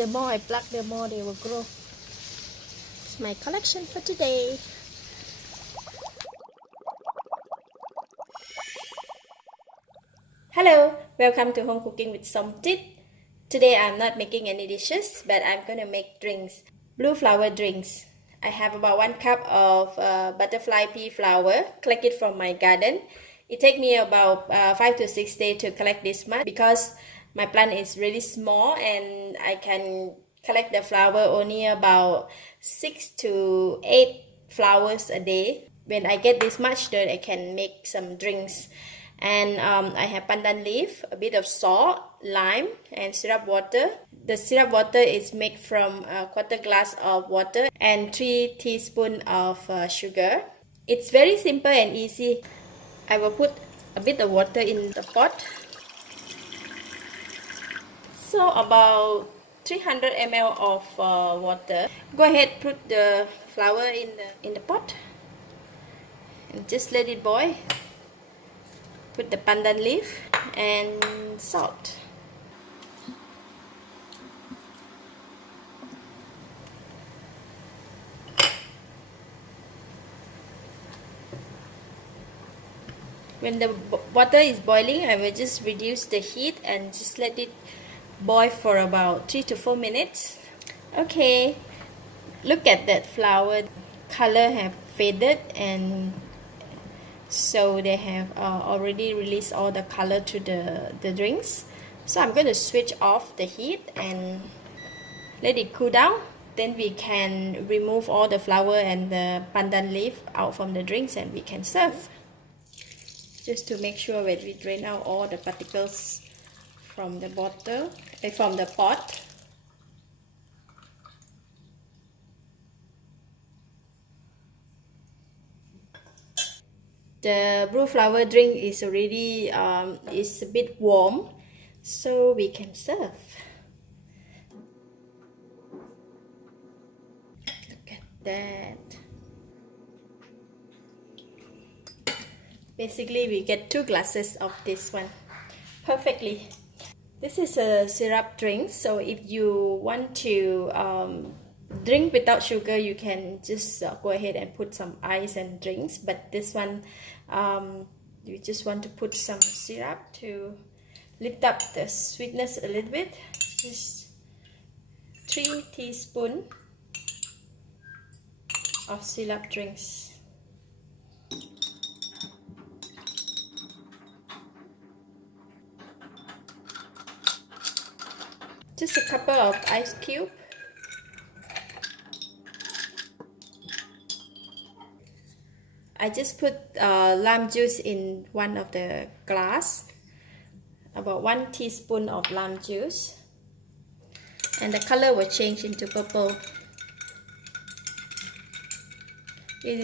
The more I pluck, the more they will grow. It's my collection for today. Hello, welcome to Home Cooking with Somtit. Today I'm not making any dishes, but I'm gonna make drinks. Blue flower drinks. I have about 1 cup of butterfly pea flower. Collect it from my garden. It takes me about 5 to 6 days to collect this much because my plant is really small and I can collect the flower only about 6 to 8 flowers a day. When I get this much, then I can make some drinks. And I have pandan leaf, a bit of salt, lime, and syrup water. The syrup water is made from a quarter glass of water and 3 teaspoons of sugar. It's very simple and easy. I will put a bit of water in the pot. So about 300 ml of water. Go ahead, put the flower in the pot and just let it boil. Put the pandan leaf and salt. When the water is boiling, I will just reduce the heat and just let it boil for about 3 to 4 minutes. Okay, look at that flower. Color have faded, and so they have already released all the color to the drinks. So I'm going to switch off the heat and let it cool down. Then we can remove all the flower and the pandan leaf out from the drinks and we can serve. Just to make sure that we drain out all the particles from the bottle, from the pot. The blue flower drink is already is a bit warm, so we can serve. Look at that. Basically, we get 2 glasses of this one. Perfectly. This is a syrup drink, so if you want to drink without sugar, you can just go ahead and put some ice and drinks. But this one, you just want to put some syrup to lift up the sweetness a little bit. Just 3 teaspoons of syrup drinks. Just a couple of ice cubes. I just put lime juice in one of the glass. About 1 teaspoon of lime juice. And the color will change into purple. It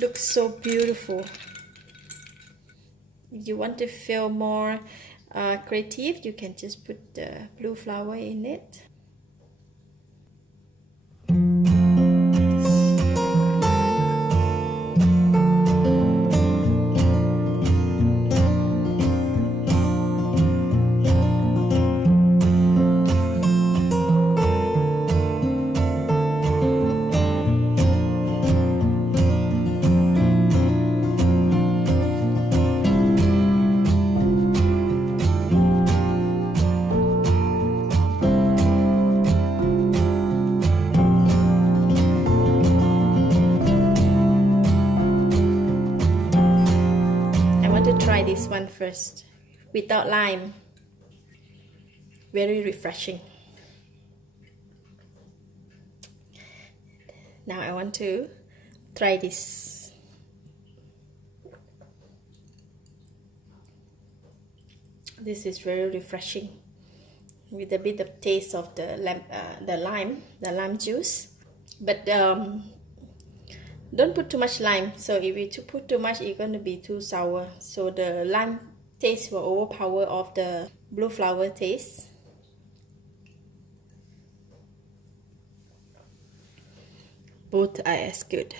looks so beautiful. If you want to feel more creative, you can just put the blue flower in it. Try this one first without lime. Very refreshing. Now I want to try this. This is very refreshing with a bit of taste of the lime juice. But don't put too much lime. So if you put too much, it's going to be too sour. So the lime taste will overpower of the blue flower taste. Both are as good.